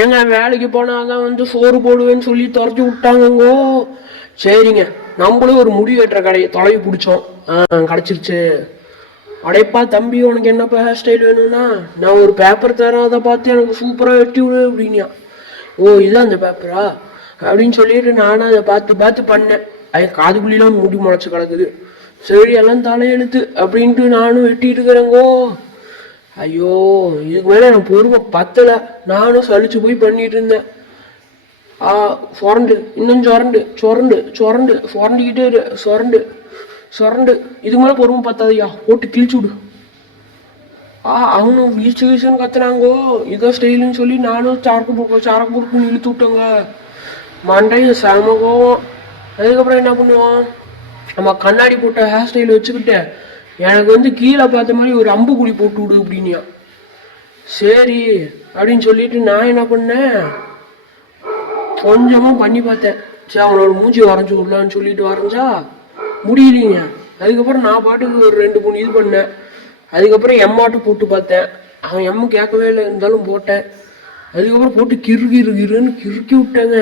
ஏங்க வேலைக்கு போனாதான் வந்து சோறு போடுவேன்னு சொல்லி துரத்தி விட்டாங்கங்கோ. சரிங்க, நம்மளும் ஒரு முடி வெட்டுற கடையை தொலைவி பிடிச்சோம். கிடச்சிருச்சு. அடைப்பா தம்பி, உனக்கு என்னப்பா ஹேர் ஸ்டைல் வேணும்னா, நான் ஒரு பேப்பர் தரேன், அதை பார்த்து எனக்கு சூப்பராக வெட்டி விடு அப்படின்னா. ஓ, இதான் அந்த பேப்பரா அப்படின்னு சொல்லிட்டு நானும் அதை பார்த்து பார்த்து பண்ணேன். அது காதுக்குள்ளிலாம் முடி முளைச்சி கிடக்குது. சரி, எல்லாம் தலையெழுத்து அப்படின்ட்டு நானும் வெட்டிட்டு இருக்கிறேங்கோ. ஐயோ, இதுக்கு மேலே எனக்கு பொறுமை பத்தலை. நானும் சலிச்சு போய் பண்ணிட்டு இருந்தேன். சொரண்டு, இன்னும் சொரண்டு சொரண்டு சொரண்டு சொரண்டிக்கிட்டே இரு, சொரண்டு சொரண்டு. இதுக்கு மேலே பொறுமை பத்தாதையா, போட்டு கிழிச்சு விடு. அவனும் வீச்சு வீச்சுன்னு கத்துனாங்கோ. இதோ ஸ்டைலுன்னு சொல்லி நானும் சாரக்கு பொறுப்புன்னு இழுத்து விட்டோங்க. மண்டையும் செமகோம். அதுக்கப்புறம் என்ன பண்ணுவான், நம்ம கண்ணாடி போட்ட ஹேர் ஸ்டைல் வச்சுக்கிட்டு எனக்கு வந்து கீழே பார்த்த மாதிரி ஒரு அம்பு குழி போட்டு விடு அப்படின்னியா. சரி அப்படின்னு சொல்லிட்டு நான் என்ன பண்ணேன், கொஞ்சமாக பண்ணி பார்த்தேன். சரி, அவனோட மூஞ்சி வரைஞ்சி விடலான்னு சொல்லிட்டு வரைஞ்சா முடியலைங்க. அதுக்கப்புறம் நான் பாட்டுக்கு ஒரு 2-3 இது பண்ணேன். அதுக்கப்புறம் எம்மாட்டு போட்டு பார்த்தேன். அவன் எம்மு கேட்கவே இல்லை, இருந்தாலும் போட்டேன். அதுக்கப்புறம் போட்டு கிறுன்னு கிறுக்கி விட்டேங்க.